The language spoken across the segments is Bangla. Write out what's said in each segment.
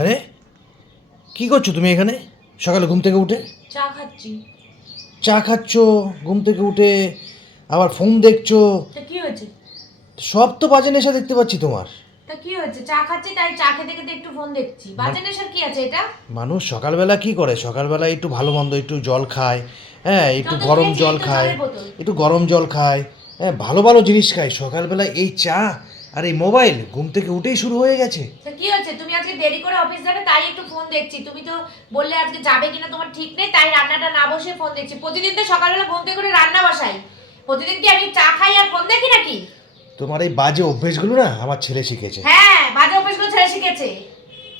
আরে কি করছো তুমি এখানে সকালে ঘুম থেকে উঠে? চা খাচ্ছি। চা খাচ্ছ, ঘুম থেকে উঠে আবার ফোন দেখছো? তা কি হয়েছে? সব তো বাজে নেশা দেখতে পাচ্ছি তোমার। তা কি হয়েছে? চা খাচ্ছি, তাই চা খেতে খেতে একটু ফোন দেখছি। বাজে নেশার কি আছে এটা? মানুষ সকালবেলা কি করে, সকালবেলা একটু ভালো মন্দ একটু জল খায়, হ্যাঁ একটু যত গরম খেয়েছি জল এই তো খায়, জলের বোতল। একটু গরম জল খায়, হ্যাঁ ভালো ভালো জিনিস খায়। সকালবেলা এই চা আর এই মোবাইল ঘুম থেকে উঠেই শুরু হয়ে গেছে। তা কি হয়েছে? তুমি আজকে দেরি করে অফিস যাবে তাই একটু ফোন দেখছি। তুমি তো বললে আজকে যাবে কিনা তোমার ঠিক নেই, তাই রান্নাটা না বসে ফোন দেখছি। প্রতিদিন তো সকালবেলা ঘুম থেকে করে রান্না বসাই, প্রতিদিন কি আমি চা খাই আর ফোন দেখি নাকি? তোমার এই বাজে অভ্যেসগুলো না আমার ছেলে শিখেছে। হ্যাঁ, বাজে অভ্যাসগুলো ছেড়ে শিখেছে।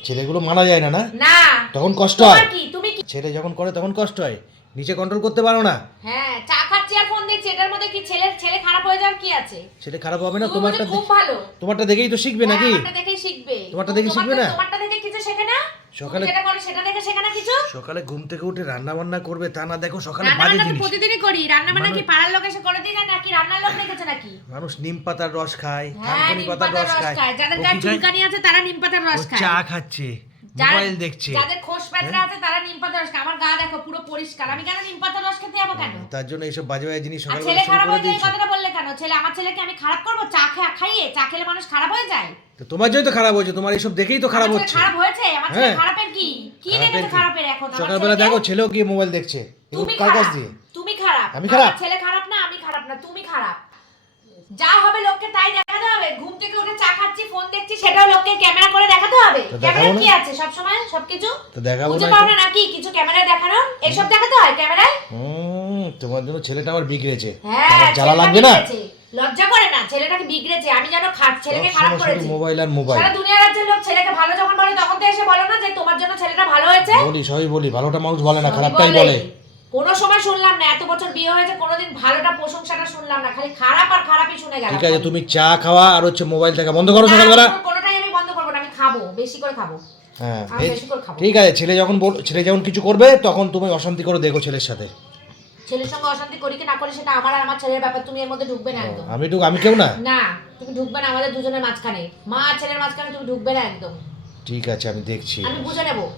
ছেলেগুলো মানা যায় না, না না, তখন কষ্ট তোমার হয়। কি? তুমি কি? ছেলে যখন করে তখন কষ্ট হয়, নিচে কন্ট্রোল করতে পারো না। হ্যাঁ, চা খাচ্ছি আর ফোন দেখছি, এটার মধ্যে কি ছেলে খারাপ হয়ে যাওয়ার কি আছে? ছেলে খারাপ হবে না? তুমি তোমারটা বুঝি খুব ভালো। তোমারটা দেখেই তো শিখবে হ্যাঁ, নাকি? আমারটা দেখেই শিখবে। তোমারটা দেখে শিখবে না? তোমারটা দেখে কিছু শেখে না? সকালে- তুমি যেটা করো সেটা দেখে শেখে না কিছু? সকালে ঘুম থেকে উঠে রান্না বান্না করবে তা না, দেখো সকালে রান্না বাজে বান্না তো জিনিস। প্রতিদিনই করি। রান্না বান্না কি মানুষ- পাড়ার লোক এসে করে দিয়ে যায় নাকি রান্নার লোক রেখেছে নাকি? মানুষ নিম পাতার রস খায়, হ্যাঁ, থানকুনি নিম পাতার পাতার রস রস খায়, খায়। যাদের ও গায়ে কি খায়? চুলকানি আছে তারা নিম পাতার ও রস খায়। চা খাচ্ছে, যার- মোবাইল দেখছে। যাদের খোস প্যাঁচড়া আছে তারা নিম পাতার রস খায়। আমার গা দেখো পুরো পরিষ্কার, আমি কেন নিম পাতার রস খেতে যাবো কেন? তার জন্য এইসব বাজে বাজে জিনিস আর সকালবেলা ছেলে শুরু খারাপ করে হয়ে যায় এই দিয়েছো। কথাটা বললে কেন? আমার ছেলেকে আমি খারাপ করবো? চা খাইয়ে? চা খেলে মানুষ খারাপ হয়ে যায়? তো তোমার জন্য তো খারাপ হয়েছে, তোমার এইসব দেখেই তো খারাপ আমার ছেলে হচ্ছে। খারাপ হয়েছে? আমার ছেলে হ্যাঁ। খারাপের কি? কি খারাপের দেখেছো কি? খারাপের এখন? আমার সকালবেলা ছেলেকে- দেখো ছেলেও গিয়ে মোবাইল দেখছে, এগুলো তুমি কার কাছ খারাপ, দিয়ে? তুমি খারাপ। আমি খারাপ? আমার ছেলে খারাপ না, আমি খারাপ না, তুমি খারাপ। যা হবে লোককে তাই দেখাতে হবে। ঘুম থেকে উঠে চা খাচ্ছি, ফোন দেখছি, সেটাও লোককে ক্যামেরা করে দেখাতে হবে। তো ক্যামেরা দেখাবো না? কি আছে সব সময় সবকিছু? তো দেখাবো বুঝে না পাও তো? না নাকি কিছু ক্যামেরায় দেখানো? এসব দেখাতে হয় ক্যামেরায়? তোমার জন্য ছেলেটা আমার বিগড়েছে। হ্যাঁ, আমার জ্বালা ছেলেটা লাগবে না? বিগড়েছে। লজ্জা করে না? ছেলেটাকে বিগড়েছে, আমি যেন ছেলেকে খারাপ সবসময় করেছি। শুধু মোবাইল আর মোবাইল। সারা দুনিয়ার রাজ্যের লোক ছেলেকে ভালো যখন বলে তখন তো এসে বলো না যে তোমার জন্য ছেলেটা ভালো হয়েছে? বলি, সবই বলি, ভালোটা মানুষ বলে না, সবই খারাপটাই বলে। কোনো সময় শুনলাম না, এত বছর বিয়ে হয়েছে কোনোদিন ভালোটা প্রশংসাটা শুনলাম না, খালি খারাপ আর খারাপই শুনে গেলাম। ঠিক আছে, তুমি চা খাওয়া আর হচ্ছে মোবাইল দেখা বন্ধ করো না, সকালবেলা। কোনোটাই আমি বন্ধ করবো না, আমি খাবো, বেশি করে খাবো। হ্যাঁ আমি বেশি করে খাবো। ঠিক আছে, ছেলে যখন কিছু করবে তখন তুমি অশান্তি করে দেখো ছেলের সাথে। ছেলের সঙ্গে অশান্তি করি কি না করি সেটা আমার আর আমার ছেলের ব্যাপার, তুমি এর মধ্যে ঢুকবে না একদম। আমি কেউ না। না, তুমি ঢুকবে না আমাদের দুজনের মাঝখানে, মা আর ছেলের মাঝখানে তুমি ঢুকবে না একদম। ঠিক আছে, আমি দেখছি। আমি বুঝে নেবো।